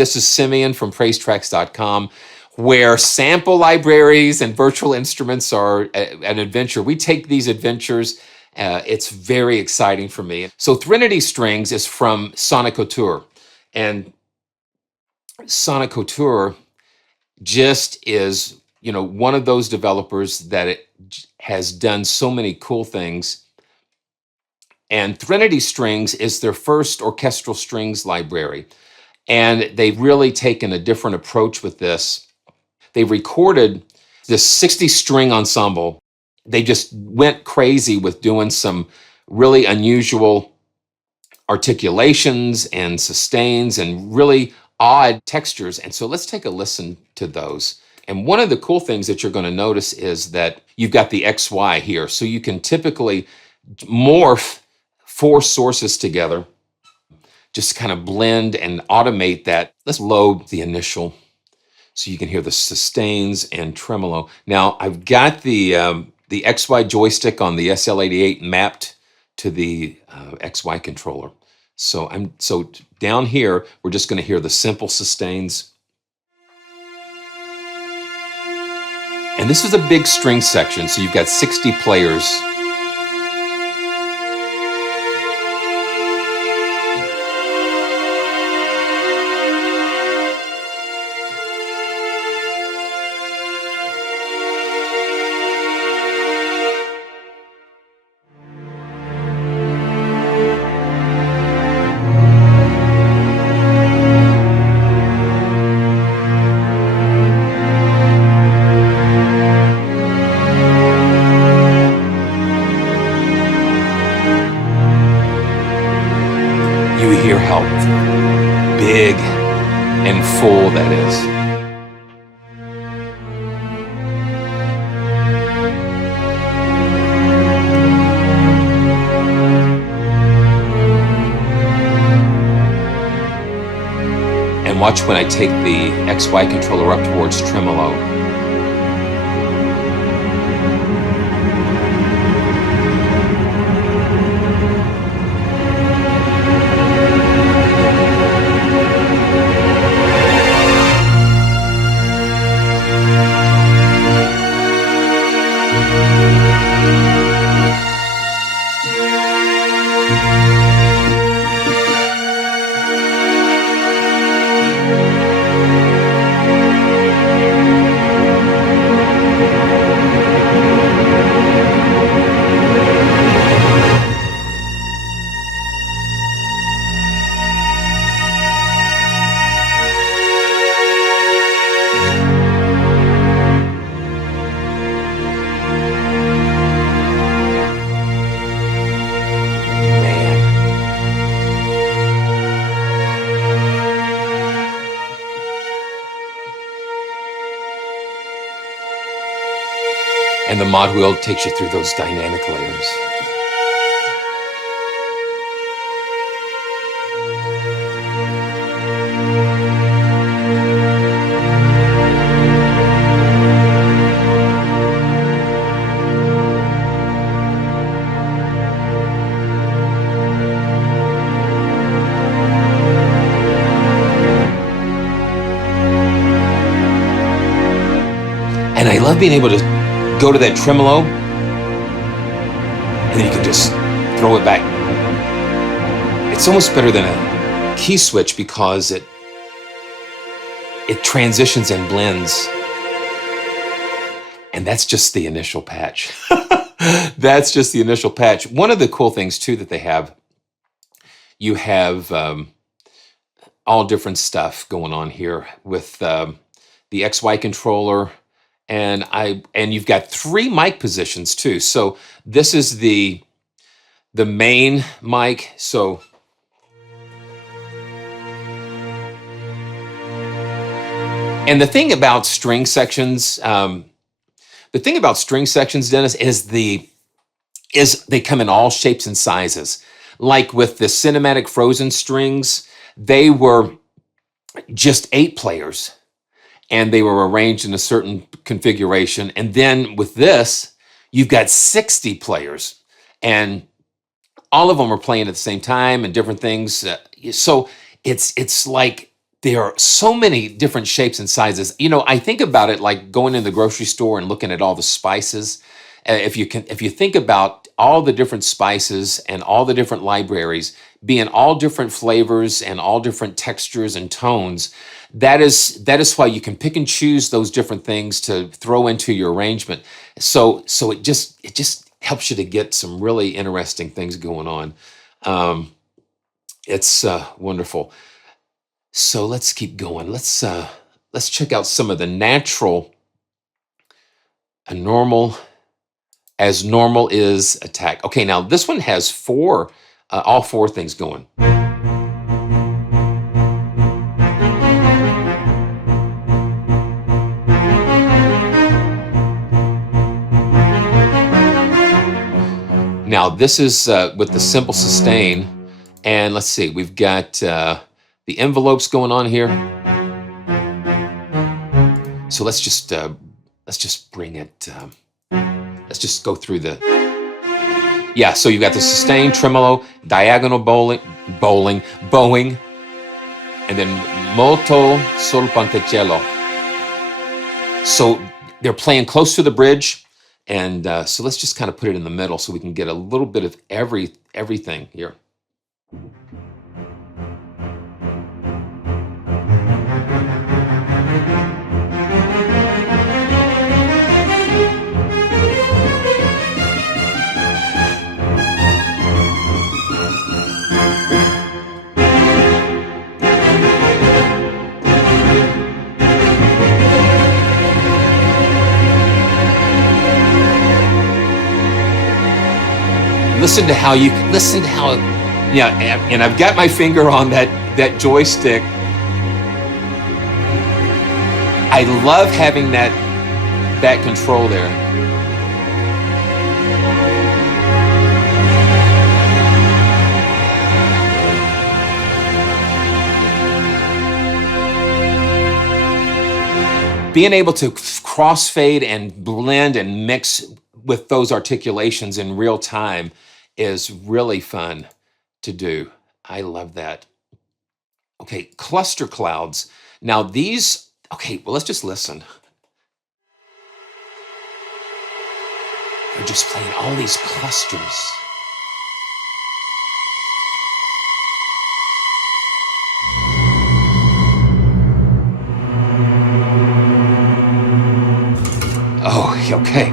This is Simeon from PraiseTracks.com, where sample libraries and virtual instruments are an adventure. We take these adventures. It's very exciting for me. So THRENODY Strings is from Soniccouture. And Soniccouture just is, one of those developers that it has done so many cool things. And THRENODY Strings is their first orchestral strings library. And they've really taken a different approach with this. They recorded this 60-string ensemble. They just went crazy with doing some really unusual articulations and sustains and really odd textures. And so let's take a listen to those. And one of the cool things that you're going to notice is that you've got the XY here. So you can typically morph 4 sources together, just kind of blend and automate that. Let's load the initial so you can hear the sustains and tremolo. Now I've got the XY joystick on the SL88 mapped to the XY controller. So down here, we're just going to hear the simple sustains. And this is a big string section, so you've got 60 players. You hear how big and full that is. And watch when I take the XY controller up towards tremolo. And the mod wheel takes you through those dynamic layers. And I love being able to go to that tremolo, and then you can just throw it back. It's almost better than a key switch because it transitions and blends. And that's just the initial patch. That's just the initial patch. One of the cool things too that they have, you have all different stuff going on here with the XY controller. And you've got 3 mic positions too. So this is the main mic. So and the thing about string sections, Dennis, is they come in all shapes and sizes. Like with the cinematic Frozen strings, they were just 8 players. And they were arranged in a certain configuration. And then with this, you've got 60 players. And all of them are playing at the same time and different things. So it's like there are so many different shapes and sizes. You know, I think about it like going in the grocery store and looking at all the spices. If you think about all the different spices and all the different libraries being all different flavors and all different textures and tones, that is why you can pick and choose those different things to throw into your arrangement. So it just helps you to get some really interesting things going on. It's wonderful. So let's keep going. Let's check out some of the natural, a normal, as normal is attack. Okay, now this one has all four things going. Now this is with the simple sustain, and let's see, we've got the envelopes going on here. So let's just bring it. Let's just go through the. Yeah, so you've got the sustain, tremolo, diagonal bowing, and then molto sul ponticello. So they're playing close to the bridge. And so let's just kind of put it in the middle so we can get a little bit of everything here. Listen to how, yeah, and I've got my finger on that joystick. I love having that control there. Being able to crossfade and blend and mix with those articulations in real time is really fun to do. I love that. Okay, cluster clouds. Now these, okay, well, let's just listen. They're just playing all these clusters. Oh, okay.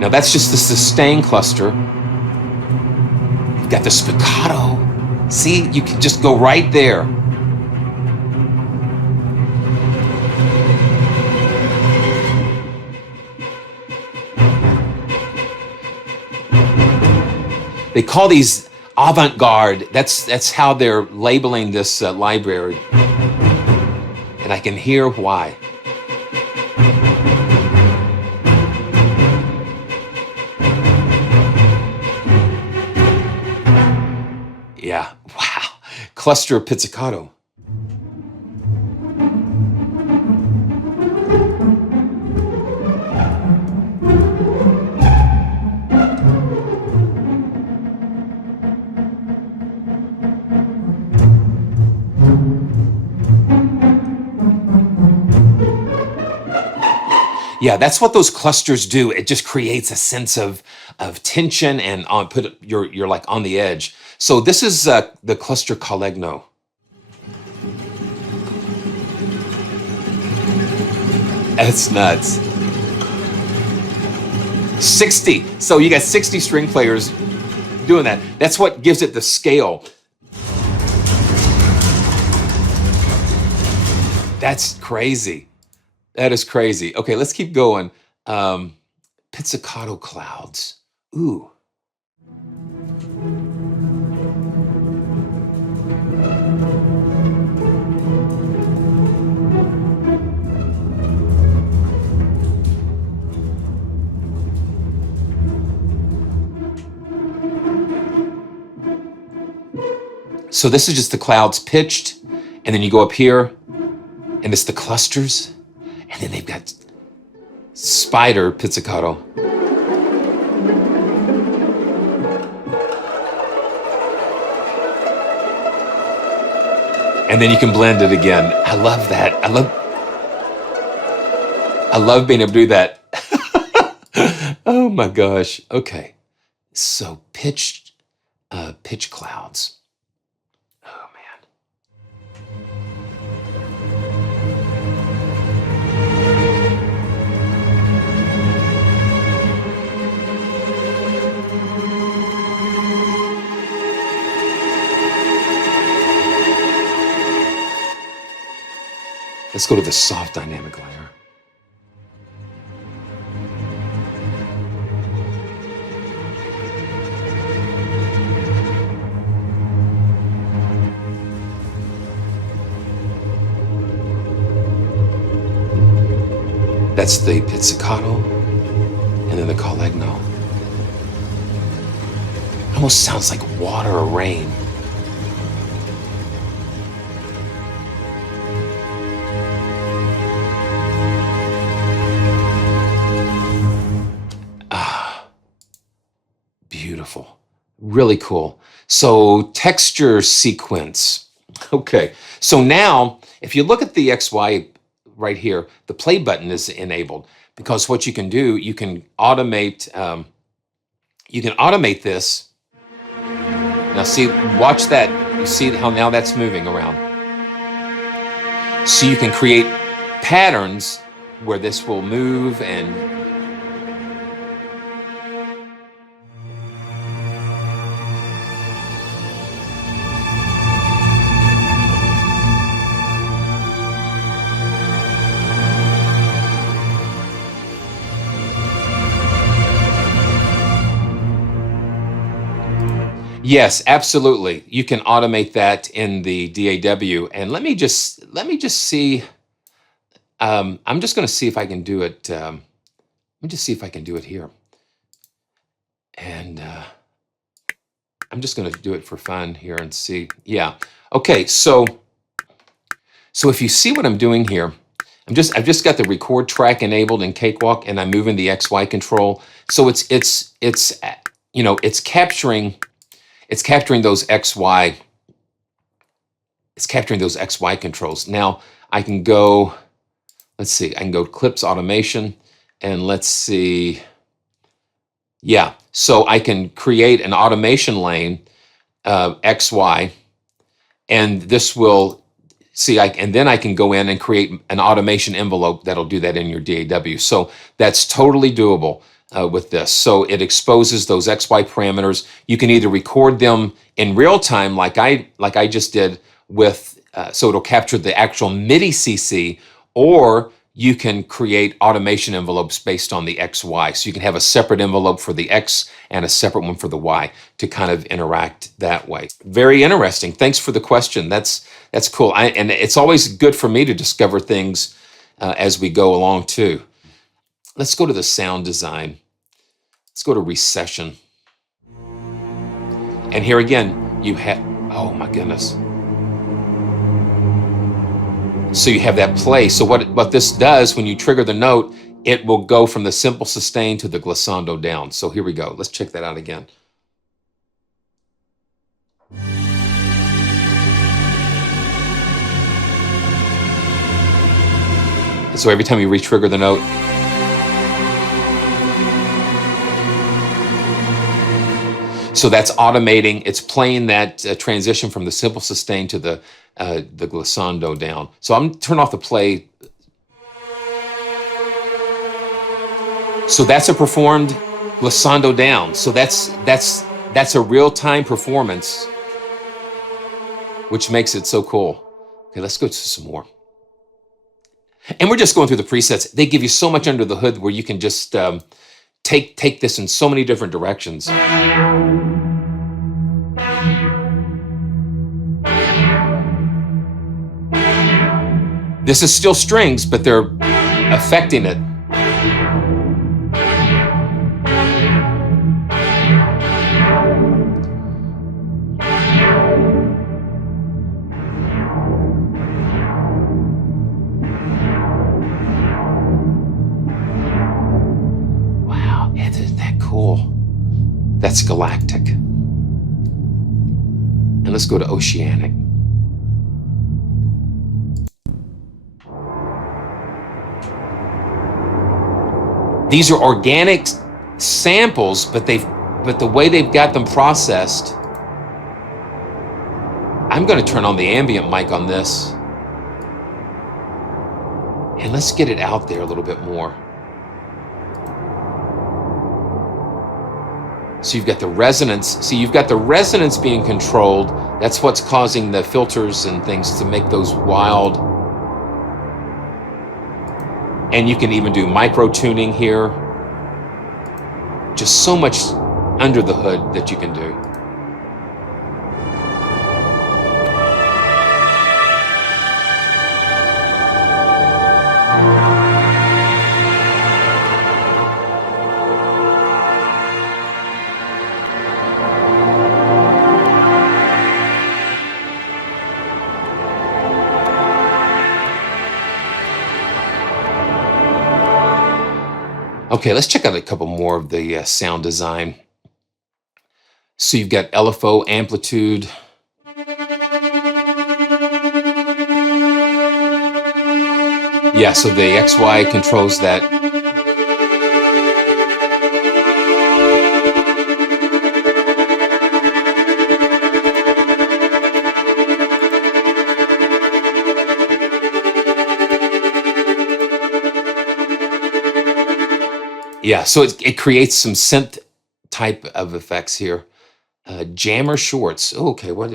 Now that's just the sustain cluster. You've got the spiccato. See, you can just go right there. They call these avant garde. That's how they're labeling this library. And I can hear why. Yeah, wow. Cluster pizzicato. Yeah, that's what those clusters do. It just creates a sense of tension and you're like on the edge. So this is the cluster collegno. That's nuts. 60. So you got 60 string players doing that. That's what gives it the scale. That's crazy. That is crazy. Okay, let's keep going. Pizzicato clouds. Ooh. So this is just the clouds pitched, and then you go up here, and it's the clusters, and then they've got spider pizzicato. And then you can blend it again. I love that. I love being able to do that. Oh my gosh. Okay. So pitch clouds. Oh man. Let's go to the soft dynamic layer. That's the pizzicato, and then the collegno. Almost sounds like water or rain. Ah, beautiful, really cool. So texture sequence. Okay, so now if you look at the XY right here, the play button is enabled because what you can do, you can automate this. Now see, watch that. You see how now that's moving around. So you can create patterns where this will move and yes, absolutely. You can automate that in the DAW. And let me just see. I'm just going to see if I can do it. Let me just see if I can do it here. And I'm just going to do it for fun here and see. Yeah. Okay. So if you see what I'm doing here, I've just got the record track enabled in Cakewalk, and I'm moving the XY control. So it's capturing those XY. It's capturing those XY controls. Now I can go. Let's see. I can go Clips Automation, and let's see. Yeah. So I can create an automation lane, XY, and this will see. And then I can go in and create an automation envelope that'll do that in your DAW. So that's totally doable with this. So it exposes those XY parameters. You can either record them in real time, like I just did with. So it'll capture the actual MIDI CC, or you can create automation envelopes based on the XY. So you can have a separate envelope for the X and a separate one for the Y to kind of interact that way. Very interesting. Thanks for the question. That's cool. And it's always good for me to discover things as we go along too. Let's go to the sound design. Let's go to recession. And here again, you have, oh my goodness. So you have that play. So what this does, when you trigger the note, it will go from the simple sustain to the glissando down. So here we go. Let's check that out again. So every time you re-trigger the note, so that's automating. It's playing that transition from the simple sustain to the glissando down. So I'm turn off the play. So that's a performed glissando down. So that's a real-time performance, which makes it so cool. Okay, let's go to some more. And we're just going through the presets. They give you so much under the hood where you can just take this in so many different directions. This is still strings, but they're affecting it. Wow, isn't that cool? That's galactic. And let's go to oceanic. These are organic samples, but the way they've got them processed. I'm going to turn on the ambient mic on this. And let's get it out there a little bit more. So you've got the resonance. See, you've got the resonance being controlled. That's what's causing the filters and things to make those wild. And you can even do micro tuning here. Just so much under the hood that you can do. Okay, let's check out a couple more of the sound design. So you've got LFO, amplitude. Yeah, so the XY controls that. Yeah, so it creates some synth type of effects here. Jammer shorts. Oh, okay, what?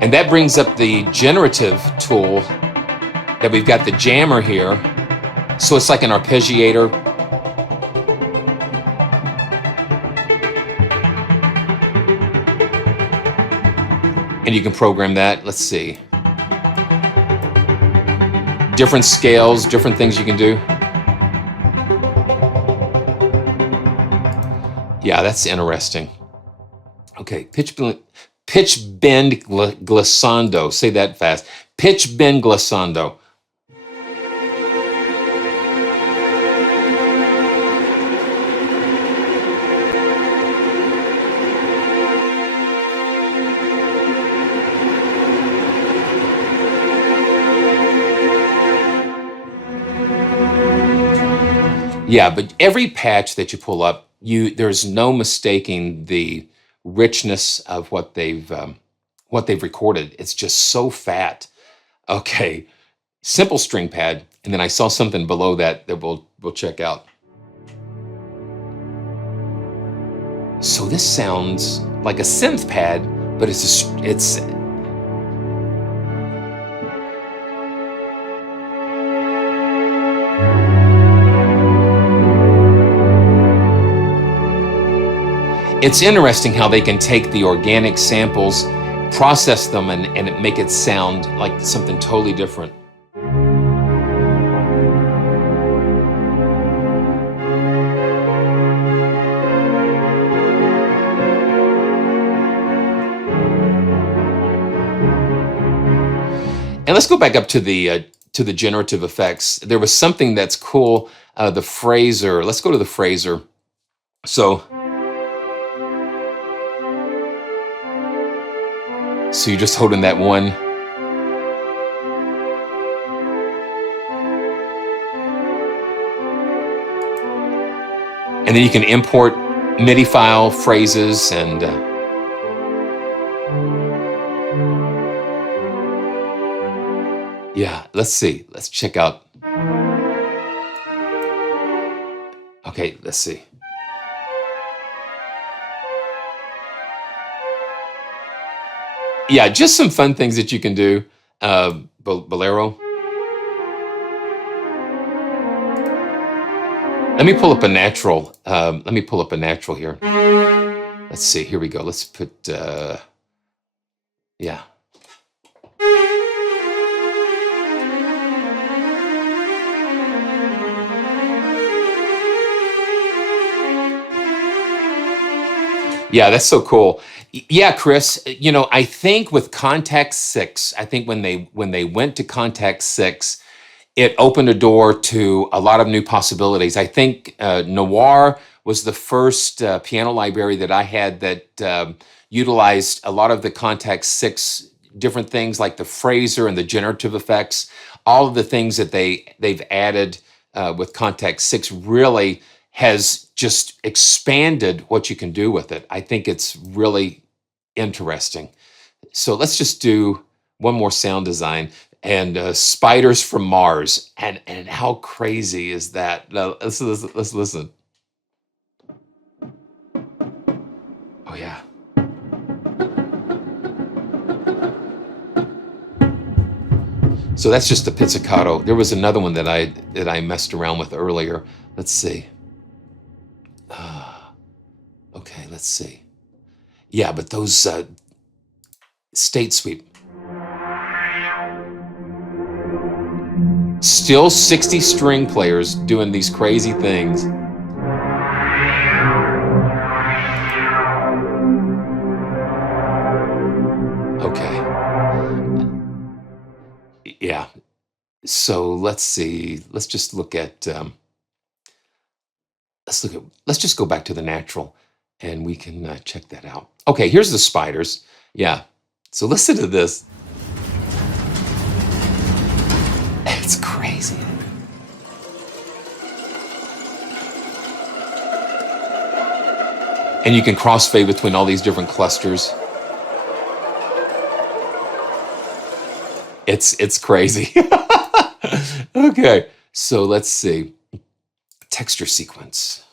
And that brings up the generative tool that we've got the jammer here. So it's like an arpeggiator. And you can program that. Let's see. Different scales, different things you can do. Yeah, that's interesting. Okay, pitch bend glissando. Say that fast. Pitch bend glissando. Yeah, but every patch that you pull up, there's no mistaking the richness of what they've recorded. It's just so fat. Okay, simple string pad, and then I saw something below that we'll check out. So this sounds like a synth pad, but it's It's interesting how they can take the organic samples, process them, and make it sound like something totally different. And let's go back up to the generative effects. There was something that's cool. The Fraser. Let's go to the Fraser. So you're just holding that one. And then you can import MIDI file phrases and yeah, let's see. Let's check out. Okay, let's see. Yeah, just some fun things that you can do. Bolero. Let me pull up a natural. Let me pull up a natural here. Let's see. Here we go. Let's put. Yeah. Yeah, that's so cool. Yeah, Chris, you know, I think with Contact 6, I think when they went to Contact 6, it opened a door to a lot of new possibilities. I think Noir was the first piano library that I had that utilized a lot of the Contact 6 different things like the Fraser and the generative effects. all of the things that they've added with Contact 6 really has just expanded what you can do with it. I think it's really interesting. So let's just do one more sound design, and spiders from Mars. And how crazy is that? Now, let's listen. Oh yeah. So that's just the pizzicato. There was another one that I messed around with earlier. Let's see. Okay, let's see. Yeah, but those state sweep. Still 60 string players doing these crazy things. Okay. Yeah. So let's see. Let's just look at let's just go back to the natural, and we can check that out. Okay, here's the spiders. Yeah. So listen to this. It's crazy. And you can crossfade between all these different clusters. It's crazy. Okay, so let's see. Texture sequence.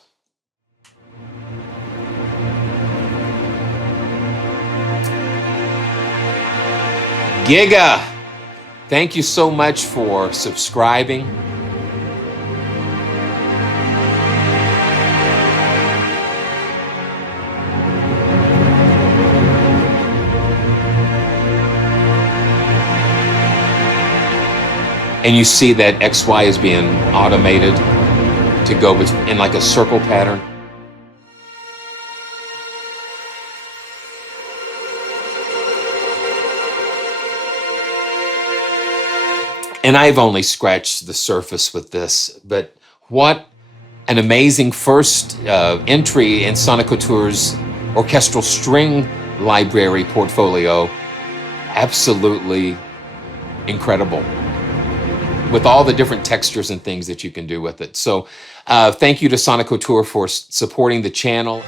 Giga! Thank you so much for subscribing. And you see that XY is being automated to go in like a circle pattern. And I've only scratched the surface with this, but what an amazing first entry in Soniccouture's orchestral string library portfolio. Absolutely incredible, with all the different textures and things that you can do with it. So thank you to Soniccouture for supporting the channel.